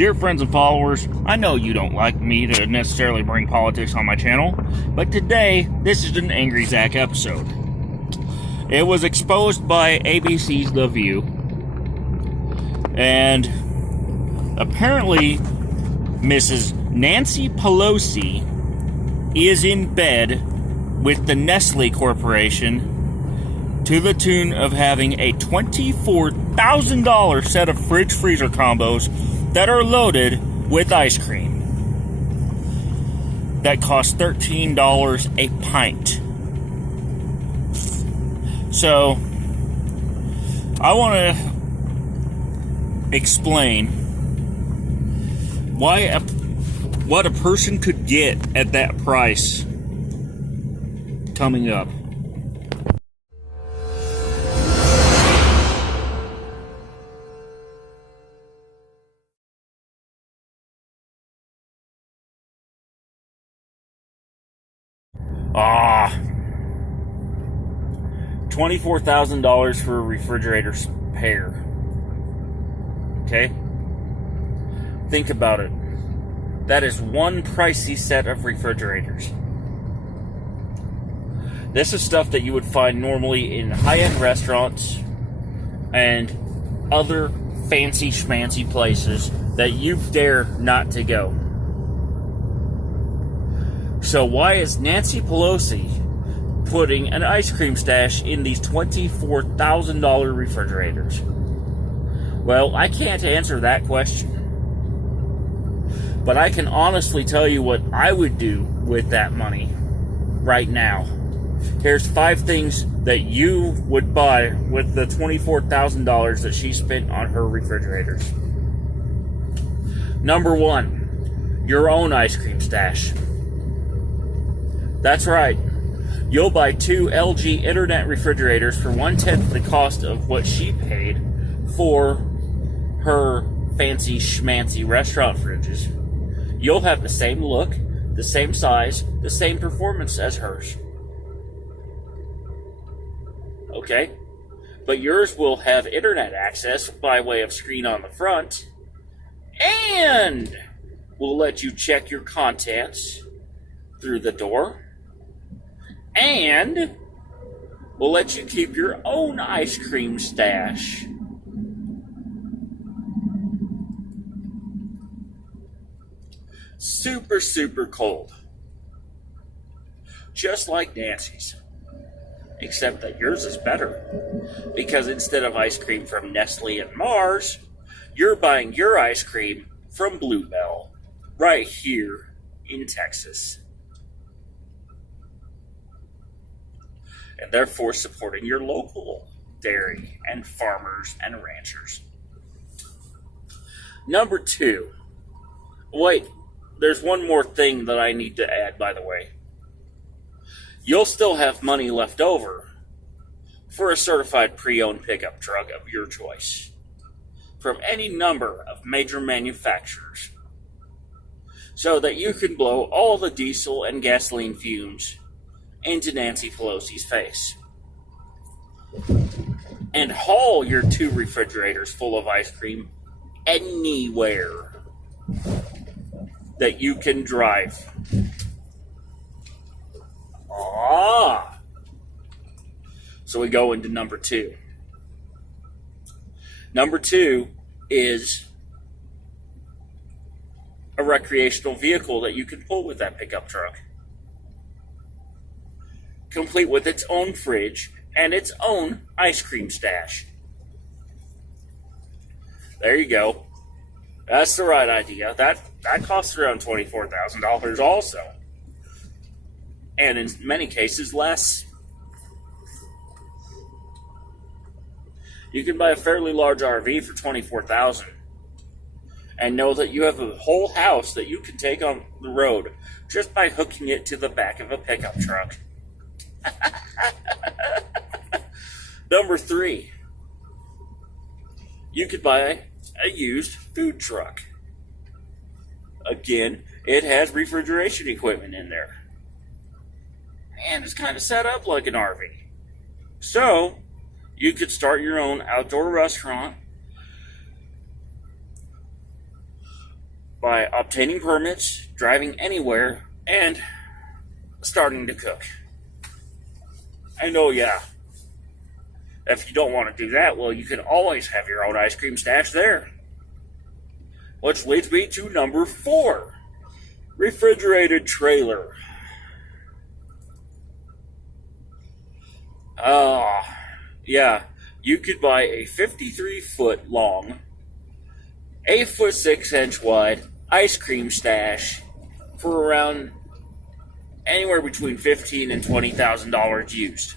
Dear friends and followers, I know you don't like me to necessarily bring politics on my channel, but today, this is an Angry Zach episode. It was exposed by ABC's The View, and apparently, Mrs. Nancy Pelosi is in bed with the Nestle Corporation to the tune of having a $24,000 set of fridge-freezer combos that are loaded with ice cream that cost $13 a pint. So, I want to explain what a person could get at that price coming up. $24,000 for a refrigerator pair. Okay? Think about it. That is one pricey set of refrigerators. This is stuff that you would find normally in high-end restaurants and other fancy schmancy places that you dare not to go. So why is Nancy Pelosi putting an ice cream stash in these $24,000 refrigerators? Well, I can't answer that question. But I can honestly tell you what I would do with that money right now. Here's 5 things that you would buy with the $24,000 that she spent on her refrigerators. Number 1, your own ice cream stash. That's right. You'll buy 2 LG Internet refrigerators for 1/10 the cost of what she paid for her fancy schmancy restaurant fridges. You'll have the same look, the same size, the same performance as hers. Okay? But yours will have internet access by way of screen on the front, and will let you check your contents through the door, and will let you keep your own ice cream stash. Super, super cold. Just like Nancy's. Except that yours is better. Because instead of ice cream from Nestle and Mars, you're buying your ice cream from Bluebell. Right here in Texas. And therefore supporting your local dairy and farmers and ranchers. Number 2. Wait, there's one more thing that I need to add, by the way. You'll still have money left over for a certified pre-owned pickup truck of your choice from any number of major manufacturers, so that you can blow all the diesel and gasoline fumes into Nancy Pelosi's face and haul your 2 refrigerators full of ice cream anywhere that you can drive. So we go into number 2. Number 2 is a recreational vehicle that you can pull with that pickup truck, complete with its own fridge and its own ice cream stash. There you go. That's the right idea. That costs around $24,000 also. And in many cases, less. You can buy a fairly large RV for $24,000 and know that you have a whole house that you can take on the road just by hooking it to the back of a pickup truck. Number 3, you could buy a used food truck. Again, it has refrigeration equipment in there. And it's kind of set up like an RV. So, you could start your own outdoor restaurant by obtaining permits, driving anywhere, and starting to cook. And oh yeah, if you don't want to do that, well, you can always have your own ice cream stash there. Which leads me to number 4, refrigerated trailer. Yeah, you could buy a 53-foot long, 8-foot 6-inch wide ice cream stash for around anywhere between $15,000 and $20,000 used.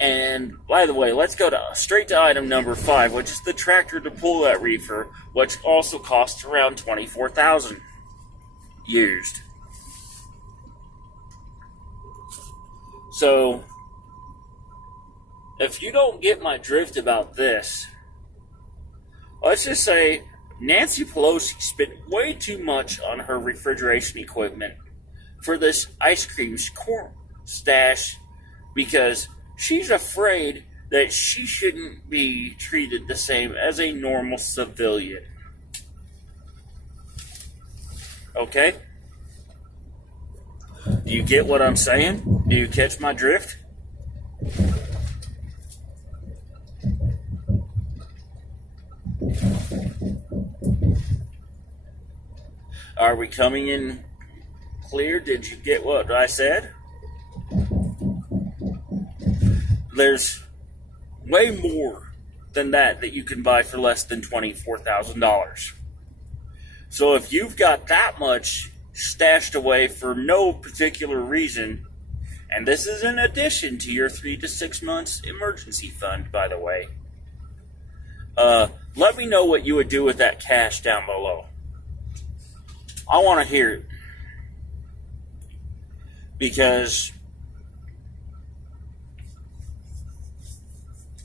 And by the way, let's go straight to item number 5, which is the tractor to pull that reefer, which also costs around $24,000 used. So, if you don't get my drift about this, let's just say Nancy Pelosi spent way too much on her refrigeration equipment for this ice cream stash because she's afraid that she shouldn't be treated the same as a normal civilian. Okay? Do you get what I'm saying? Do you catch my drift? Are we coming in clear? Did you get what I said? There's way more than that you can buy for less than $24,000. So if you've got that much stashed away for no particular reason, and this is in addition to your 3 to 6 months emergency fund, by the way, let me know what you would do with that cash down below. I want to hear it. Because,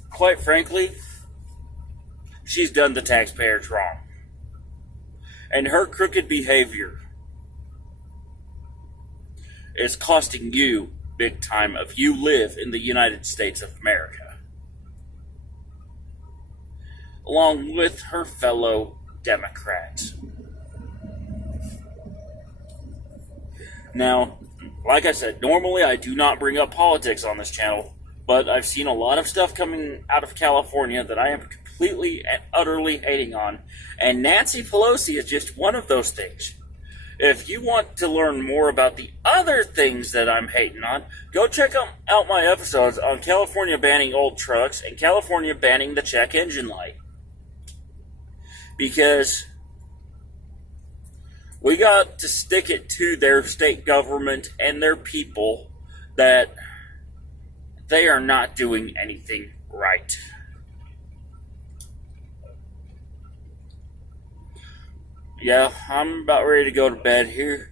quite frankly, she's done the taxpayers wrong. And her crooked behavior is costing you big time if you live in the United States of America. Along with her fellow Democrats. Now, like I said, normally I do not bring up politics on this channel, but I've seen a lot of stuff coming out of California that I am completely and utterly hating on, and Nancy Pelosi is just one of those things. If you want to learn more about the other things that I'm hating on, go check out my episodes on California banning old trucks and California banning the check engine light. Because we got to stick it to their state government and their people that they are not doing anything right. Yeah, I'm about ready to go to bed here.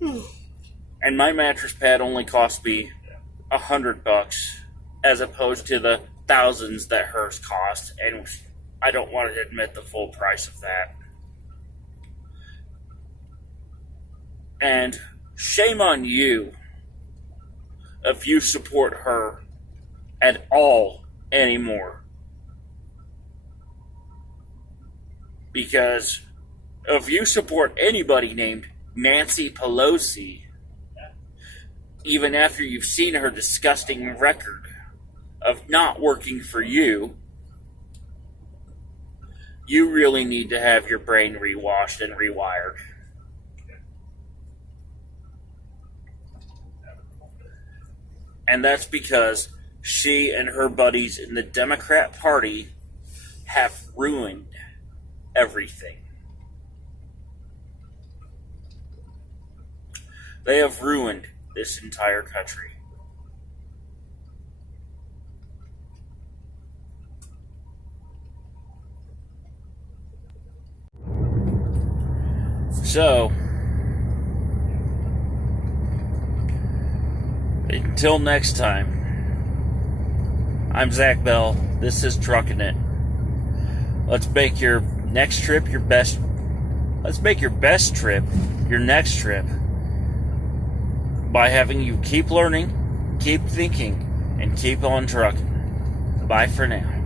And my mattress pad only cost me $100 as opposed to the thousands that hers cost, and I don't want to admit the full price of that. And shame on you if you support her at all anymore. Because if you support anybody named Nancy Pelosi, even after you've seen her disgusting record of not working for you, you really need to have your brain rewashed and rewired. And that's because she and her buddies in the Democrat Party have ruined everything. They have ruined this entire country. So, until next time, I'm Zach Bell. This is Truckin It. Let's make your next trip your best. Let's make your best trip your next trip by having you keep learning, keep thinking, and keep on trucking. Bye for now.